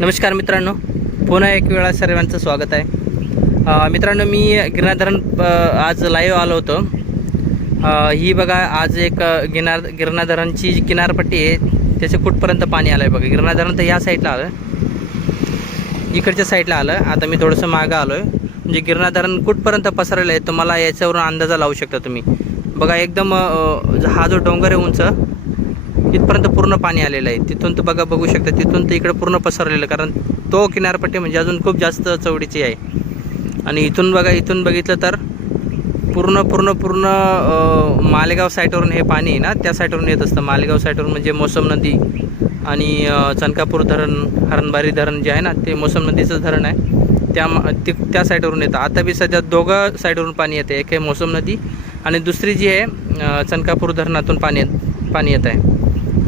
नमस्कार मित्रांनो, पुन्हा एक वेळा सर्वांचं स्वागत आहे. मित्रांनो, मी गिरणा धरण आज लाईव्ह आलो होतो. ही बघा, आज एक गिरणा धरणची जी किनारपट्टी आहे त्याचे कुठपर्यंत पाणी आलं आहे बघा. गिरणा धरण तर ह्या साईडला आलं, इकडच्या साईडला आलं. आता मी थोडंसं मागं आलो आहे, म्हणजे गिरणा धरण कुठपर्यंत पसरलेलं आहे तुम्हाला याच्यावरून अंदाजा लावू शकता तुम्ही. बघा, एकदम हा जो डोंगर आहे उंच, इथपर्यंत पूर्ण पाणी आलेलं आहे. तिथून तर बघू शकता, तिथून तर इकडे पूर्ण पसरलेलं, कारण तो किनारपट्टी म्हणजे अजून खूप जास्त चौडीची आहे. आणि इथून बघा, इथून बघितलं तर पूर्ण मालेगाव साईटवरून हे पाणी आहे ना, त्या साईटवरून येत असतं. मालेगाव साईटवरून म्हणजे मोसम नदी आणि चनकापूर धरण, हरणबारी धरण जे आहे ना, ते मोसम नदीचं धरण आहे, त्या साईटवरून येतं. आता बी सध्या दोघं साईडवरून पाणी येते, एक आहे मोसम नदी आणि दुसरी जी आहे चनकापूर धरणातून पाणी येत आहे.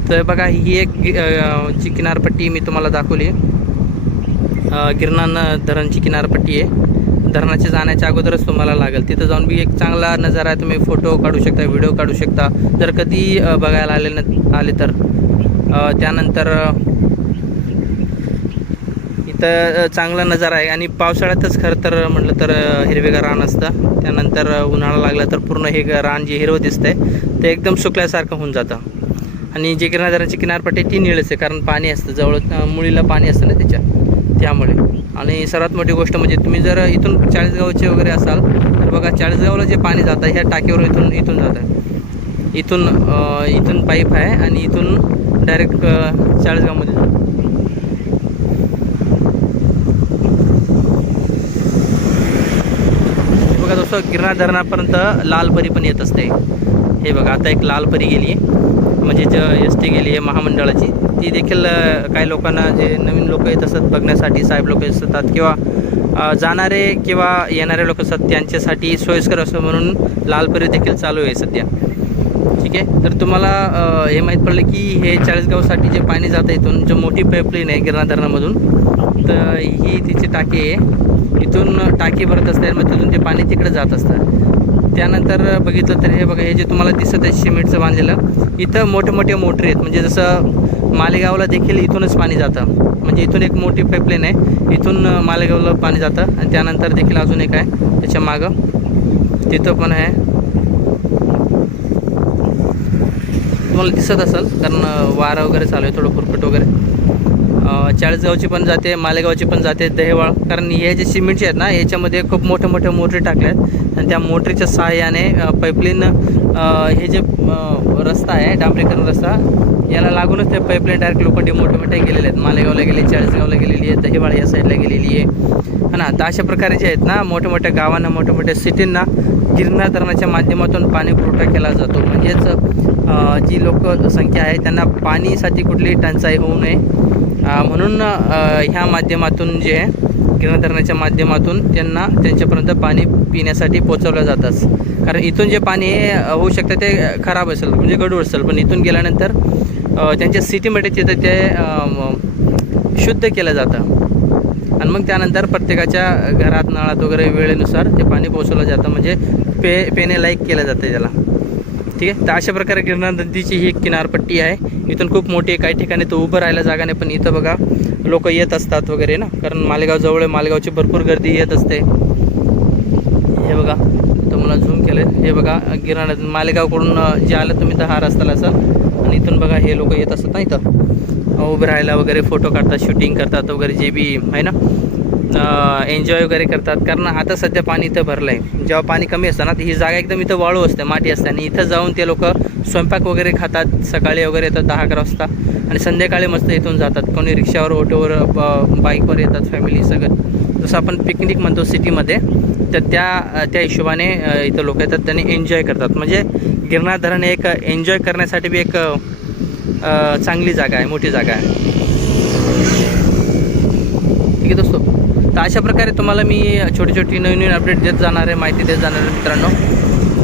तर बघा, ही एक जी किनारपट्टी मी तुम्हाला दाखवली, गिरणा धरणची किनारपट्टी आहे. धरणाचे जाण्याच्या अगोदरच तुम्हाला लागेल, तिथं जाऊन बी एक चांगला नजारा आहे. तुम्ही फोटो काढू शकता, व्हिडिओ काढू शकता जर कधी बघायला आले तर. त्यानंतर इथं चांगला नजारा आहे. आणि पावसाळ्यातच खरं तर म्हटलं तर हिरवेगार रान असतं. त्यानंतर उन्हाळा लागला तर पूर्ण हे रान जे हिरवं दिसतंय ते एकदम सुकल्यासारखं होऊन जातं. आणि जे गिरणा धरणाची किनारपट्टी ती निळच आहे, कारण पाणी असतं जवळ, मुळीला पाणी असतं ना त्यामुळे. आणि सर्वात मोठी गोष्ट म्हणजे तुम्ही जर इथून चाळीसगावचे वगैरे असाल तर बघा, चाळीसगावला जे पाणी जातं ह्या टाकीवर इथून जातं. इथून पाईप आहे आणि इथून डायरेक्ट चाळीसगावमध्ये जातं. बघा दोस्तों, गिरणा धरणापर्यंत लालपरी पण येत असते. हे बघा, आता एक लालपरी गेली आहे, म्हणजे एस-टी गेली आहे महामंडळाची. ती देखील काही लोकांना, जे नवीन लोक येत असतात बघण्यासाठी, साहेब लोक येत असतात किंवा जाणारे किंवा येणारे लोक असतात त्यांच्यासाठी सोयीस्कर असं म्हणून लालपरी देखील चालू आहे सध्या. ठीक आहे, तर तुम्हाला हे माहीत पडलं की हे चाळीसगावसाठी जे पाणी जातं इथून, जो मोठी पाईपलाईन आहे गिरणा धरणामधून, तर ही तिची टाकी आहे. इथून टाकी भरत असते, मग तिथून ते पाणी तिकडे जात असतं. त्यानंतर बघितलं तर हे बघा, हे जे तुम्हाला दिसत आहे सिमेंटचं बांधलेलं, इथं मोठे मोटरी आहेत. म्हणजे जसं मालेगावला देखील इथूनच पाणी जातं, म्हणजे इथून एक मोठी पाईपलाईन आहे, इथून मालेगावला पाणी जातं. आणि त्यानंतर देखील अजून एक आहे त्याच्या मागं, तिथं पण आहे, तुम्हाला दिसत असेल, कारण वारा वगैरे चालू आहे, थोडं फुरकट वगैरे. चाळीसगावची पण जाते, मालेगावची पण जाते, दहेवाळ. कारण हे जे सिमेंटचे आहेत ना, याच्यामध्ये खूप मोठ्या मोटरी टाकल्या आहेत आणि त्या मोटरीच्या सहाय्याने पाईपलाईन, हे जे रस्ता आहे डांबरीकरण रस्ता, याला लागूनच ते पाईपलाईन डायरेक्ट लोखंडी मोठे गेलेले आहेत. मालेगावला गेले, चाळीसगावला गेलेली आहे, दहेवाळ या साईडला गेलेली आहे ना. तर अशा प्रकारे जे आहेत ना, मोठ्या गावांना, मोठ्या सिटींना गिरणा धरणाच्या माध्यमातून पाणी पुरवठा केला जातो. म्हणजेच जी लोकसंख्या आहे त्यांना पाणीसाठी कुठलीही टंचाई होऊ नये म्हणून ह्या माध्यमातून, जे गिरणा धरणाच्या माध्यमातून त्यांच्यापर्यंत पाणी पिण्यासाठी पोचवलं जातंच. कारण इथून जे पाणी होऊ शकतं ते खराब असेल, म्हणजे गढूळ असेल, पण इथून गेल्यानंतर त्यांच्या सिटीमध्ये तिथं ते शुद्ध केलं जातं. आणि मग त्यानंतर प्रत्येकाच्या घरात, नळात वगैरे वेळेनुसार ते पाणी पोचवलं जातं, म्हणजे पेण्यालायक केलं जातं त्याला. ठीक आहे, तर अशा प्रकारे गिरणा नदीची ही किनारपट्टी आहे. इथून खूप मोठी आहे, काही ठिकाणी तो उभं राहायला जागा नाही, पण इथं बघा लोक येत असतात वगैरे ना, कारण मालेगाव जवळ आहे, मालेगावची भरपूर गर्दी येत असते. हे बघा, तुम्हाला झूम केलं, हे बघा गिरणा मालेगावकडून जे आलं तुम्ही तर हा रस्त्याला असाल, आणि इथून बघा हे लोक येत असतात ना, इथं उभं राहायला वगैरे, फोटो काढतात, शूटिंग करतात वगैरे, जे बी आहे ना, एन्जॉय वगैरे करतात. कारण आता सध्या पाणी इथं भरलं आहे. जेव्हा पाणी कमी असतं ना, ही जागा एकदम इथं वाळू असते, माती असते, आणि इथं जाऊन ते लोक स्वयंपाक वगैरे खातात. सकाळी वगैरे येतात 10-11 वाजता आणि संध्याकाळी मस्त इथून जातात. कोणी रिक्षावर, ऑटोवर, बाईकवर येतात, फॅमिली सगळं, जसं आपण पिकनिक म्हणतो सिटीमध्ये, तर त्या हिशोबाने इथं लोक येतात, त्यांनी एन्जॉय करतात. म्हणजे गिरणा धरण एक एन्जॉय करण्यासाठी बी एक चांगली जागा आहे, मोठी जागा आहे. ठीक आहे दोस्तों, तर अशा प्रकारे तुम्हाला मी छोटी नवीन अपडेट देत जाणार आहे, माहिती देत जाणार आहे मित्रांनो.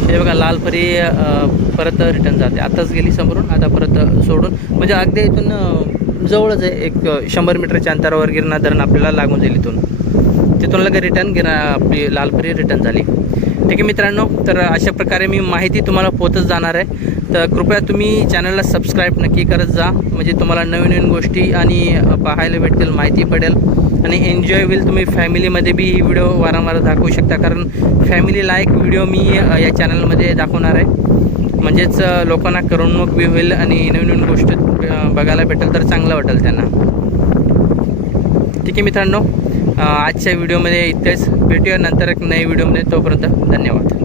हे बघा, लालपरी परत रिटर्न जाते, आताच गेली समोरून, आता परत सोडून, म्हणजे अगदी इथून जवळच आहे, एक 100 मीटरच्या अंतरावर गिरणा धरण आपल्याला लागून जाईल. तिथून लगेच रिटर्न आपली लालपरी रिटर्न झाली. ठीक आहे मित्रांनो, तर अशा प्रकारे मी माहिती तुम्हाला पोचत जाणार आहे. तर कृपया तुम्ही चॅनलला सबस्क्राईब नक्की करत जा, म्हणजे तुम्हाला नवीन नवीन गोष्टी आणि पाहायला भेटतील, माहिती पडेल आणि एन्जॉय होईल. तुम्ही फॅमिलीमध्ये बी ही व्हिडिओ वारंवार दाखवू शकता, कारण फॅमिली लाईक व्हिडिओ मी या चॅनलमध्ये दाखवणार आहे. म्हणजेच लोकांना करमणूक बी होईल आणि नवीन नवीन गोष्ट बघायला भेटेल, तर चांगलं वाटेल त्यांना. ठीक आहे मित्रांनो, आजच्या व्हिडिओमध्ये इतकेच. भेटूया नंतर एक नवी व्हिडिओमध्ये. तोपर्यंत धन्यवाद.